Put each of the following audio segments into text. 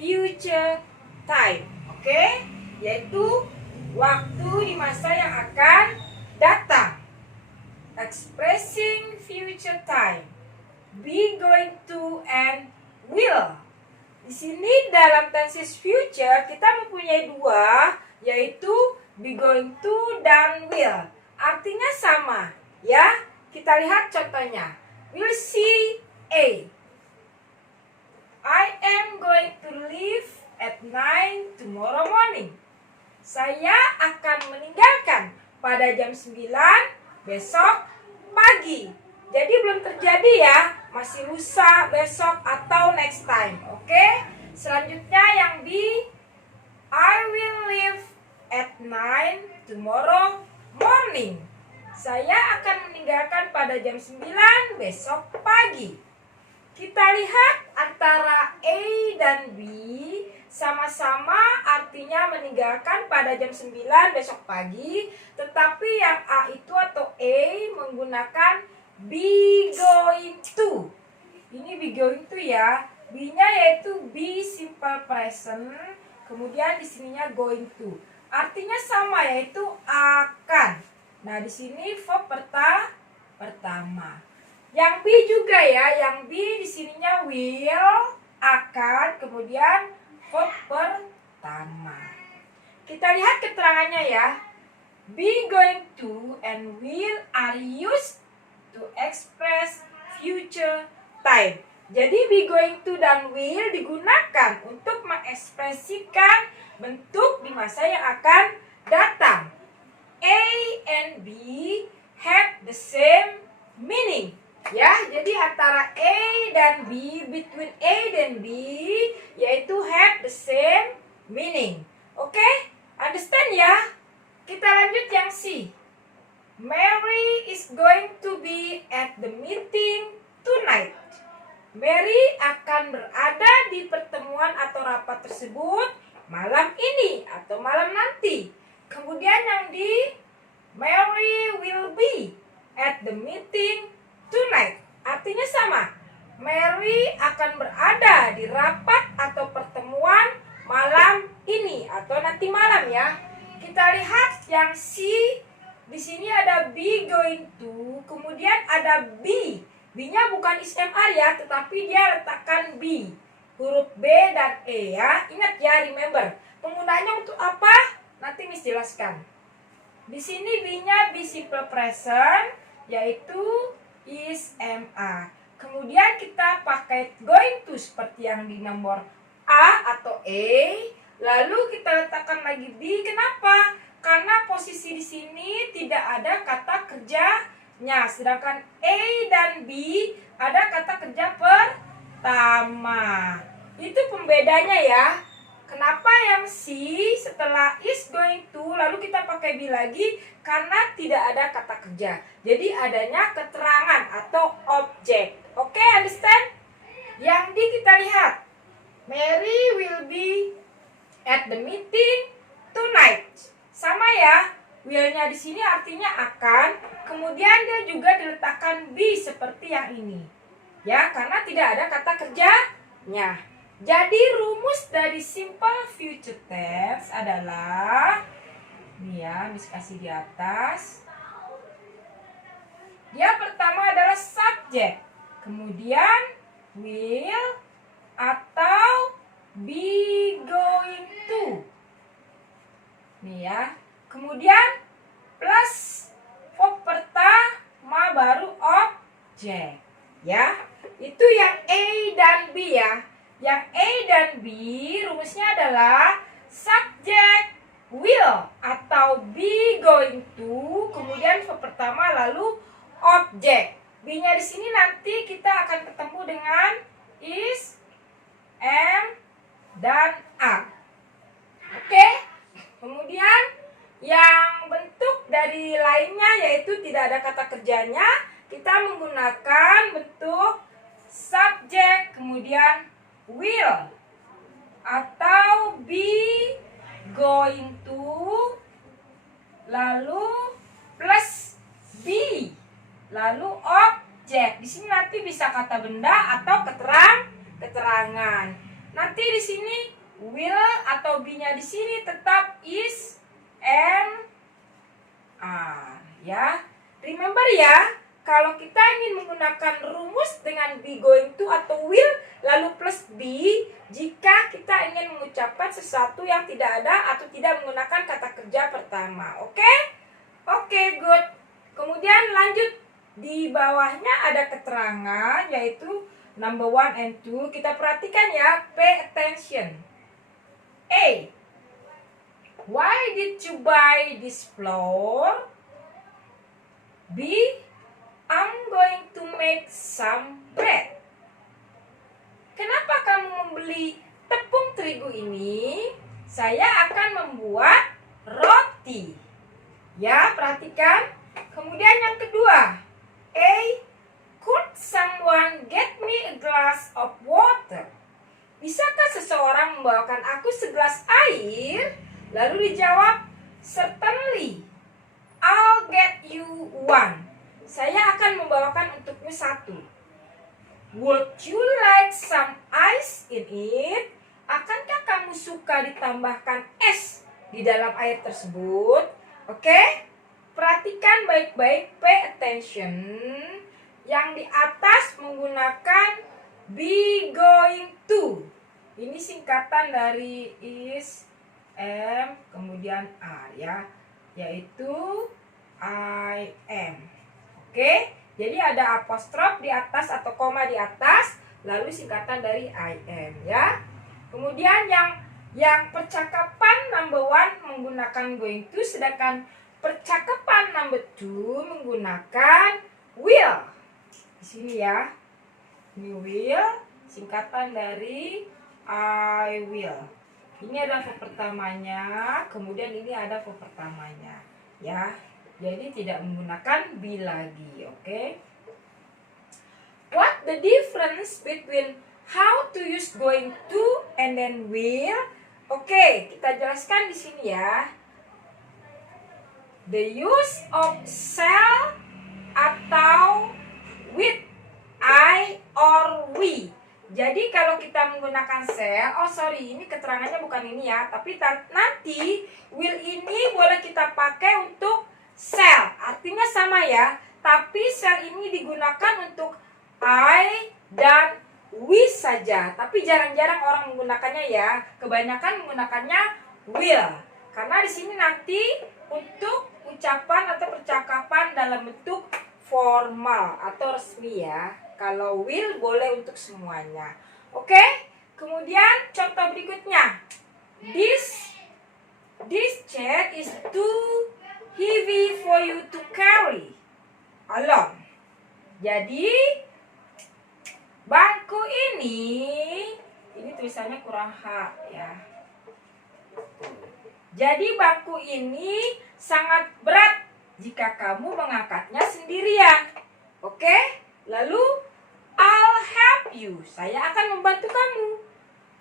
future time. Oke? Yaitu waktu di masa yang akan datang. Expressing future time. Be, going to, and will. Di sini dalam tenses future kita mempunyai dua, yaitu be, going to, dan will. Artinya sama, ya. Kita lihat contohnya. We'll see A. I am going to leave at 9 tomorrow morning. Saya akan meninggalkan pada jam 9 besok pagi. Jadi belum terjadi ya, masih lusa, besok, atau next time. Oke? Selanjutnya yang B, I will leave at 9 tomorrow morning. Saya akan meninggalkan pada jam 9 besok pagi. Kita lihat antara A dan B sama-sama artinya meninggalkan pada jam 9 besok pagi, tetapi yang A itu atau A menggunakan be going to. Ini be going to ya. B-nya yaitu be simple present, kemudian di sininya going to. Artinya sama yaitu akan. Nah, di sini verb pertama. Yang B juga ya, yang B di sininya will, akan, kemudian verb pertama. Kita lihat keterangannya ya. Be, going to, and will are used to express future time. Jadi be, going to, dan will digunakan untuk mengekspresikan bentuk di masa yang akan datang. A and B have the same meaning. Ya, jadi antara A dan B, between A dan B, yaitu have the same meaning. Oke? Understand ya? Kita lanjut yang C. Mary is going to be at the meeting tonight. Mary akan berada di pertemuan atau rapat tersebut malam ini atau malam nanti. Kemudian yang di Mary will be at the meeting tonight. Artinya sama. Mary akan berada di rapat atau pertemuan malam ini atau nanti malam ya. Kita lihat yang C. Di sini ada be, going to, kemudian ada be. B-nya bukan ism R ya, tetapi dia letakkan B. Huruf B dan E ya. Ingat ya, remember. Penggunaannya untuk apa? Nanti Miss jelaskan. Di sini B-nya be simple present, yaitu ism R. Kemudian kita pakai going to seperti yang di nomor A atau E. Lalu kita letakkan lagi B. Kenapa? Karena posisi di sini tidak ada kata kerjanya, sedangkan A dan B ada kata kerja pertama. Itu pembedanya ya. Kenapa yang C setelah is, going to, lalu kita pakai B lagi? Karena tidak ada kata kerja. Jadi adanya keterangan atau objek. Oke, understand? Yang D kita lihat. Mary will be at the meeting tonight. Sama ya, will-nya di sini artinya akan, kemudian dia juga diletakkan be seperti yang ini. Ya, karena tidak ada kata kerjanya. Jadi rumus dari simple future tense adalah ini ya, Miss kasih di atas. Dia pertama adalah subject, kemudian will atau be going to. Nih ya. Kemudian plus verb pertama baru objek. Ya. Itu yang A dan B ya. Yang A dan B rumusnya adalah subject will atau be going to, kemudian verb pertama lalu objek. B-nya di sini nanti kita akan ketemu dengan is, am, dan are. Oke? Kemudian yang bentuk dari lainnya yaitu tidak ada kata kerjanya, kita menggunakan bentuk subject kemudian will atau be going to lalu plus be lalu objek. Di sini nanti bisa kata benda atau keterangan. Nanti Berarti di sini will atau be-nya di sini tetap is and are ya. Remember ya, kalau kita ingin menggunakan rumus dengan be going to atau will lalu plus be jika kita ingin mengucapkan sesuatu yang tidak ada atau tidak menggunakan kata kerja pertama. Oke? Oke, good. Kemudian lanjut, di bawahnya ada keterangan yaitu number 1 and 2. Kita perhatikan ya, pay attention. A. Why did you buy this flour? B. I'm going to make some bread. Kenapa kamu membeli tepung terigu ini? Saya akan membuat roti. Ya, perhatikan. Kemudian yang kedua. A. Could someone get me a glass of water? Bisakah seseorang membawakan aku segelas air? Lalu dijawab, certainly. I'll get you one. Saya akan membawakan untukmu satu. Would you like some ice in it? Akankah kamu suka ditambahkan es di dalam air tersebut? Oke? Perhatikan baik-baik, pay attention. Yang di atas menggunakan be going to. Ini singkatan dari is, am, kemudian are ya. Yaitu I am. Oke? Jadi ada apostrof di atas atau koma di atas, lalu singkatan dari I am ya. Kemudian yang percakapan number 1 menggunakan going to, sedangkan percakapan number 2 menggunakan will. Di sini ya. Ini will, singkatan dari I will. Ini adalah verb pertamanya, kemudian ini ada verb pertamanya ya. Jadi tidak menggunakan be lagi, oke? What the difference between how to use going to and then will? Oke, kita jelaskan di sini ya. The use of shall atau with, I or we. Jadi kalau kita menggunakan shall, ini keterangannya bukan ini ya, tapi nanti will ini boleh kita pakai untuk shall, artinya sama ya, tapi shall ini digunakan untuk I dan we saja, tapi jarang-jarang orang menggunakannya ya, kebanyakan menggunakannya will, karena di sini nanti untuk ucapan atau percakapan dalam bentuk formal atau resmi ya, kalau will boleh untuk semuanya. Oke, kemudian contoh berikutnya, this chair is too heavy for you to carry alone. Jadi bangku ini tulisannya kurang H ya. Jadi bangku ini sangat berat jika kamu mengangkatnya sendirian. Oke? Lalu I'll help you. Saya akan membantu kamu.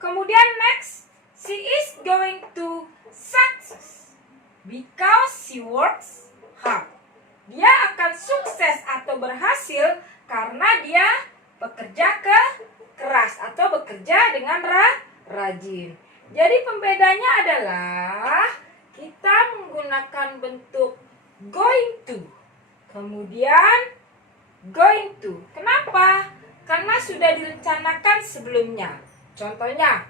Kemudian next, she is going to success because she works hard. Dia akan sukses atau berhasil karena dia bekerja keras atau bekerja dengan rajin. Jadi pembedanya adalah kita menggunakan bentuk going to, kemudian going to. Kenapa? Karena sudah direncanakan sebelumnya. Contohnya,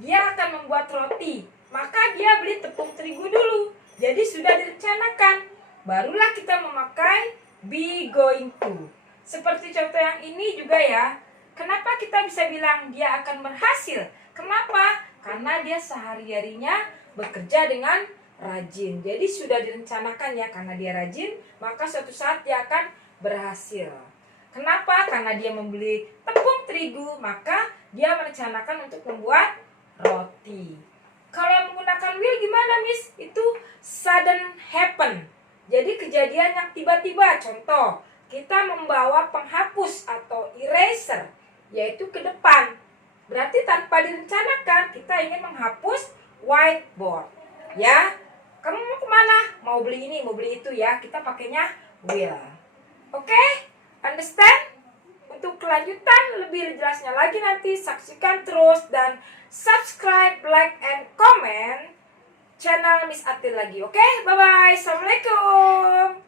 dia akan membuat roti, maka dia beli tepung terigu dulu. Jadi sudah direncanakan. Barulah kita memakai be going to. Seperti contoh yang ini juga ya. Kenapa kita bisa bilang dia akan berhasil? Kenapa? Karena dia sehari-harinya bekerja dengan rajin. Jadi sudah direncanakan ya, karena dia rajin, maka suatu saat dia akan berhasil. Kenapa? Karena dia membeli tepung terigu, maka dia merencanakan untuk membuat roti. Kalau yang menggunakan will gimana, Miss? Itu sudden happen. Jadi kejadian yang tiba-tiba. Contoh, kita membawa penghapus atau eraser, yaitu ke depan. Berarti tanpa direncanakan, kita ingin menghapus whiteboard. Ya, kamu mau kemana? Mau beli ini, mau beli itu ya. Kita pakainya will. Oke? Understand? untuk kelanjutan lebih jelasnya lagi nanti saksikan terus dan subscribe, like, and comment channel Miss Atil lagi. Oke, bye-bye. Assalamualaikum.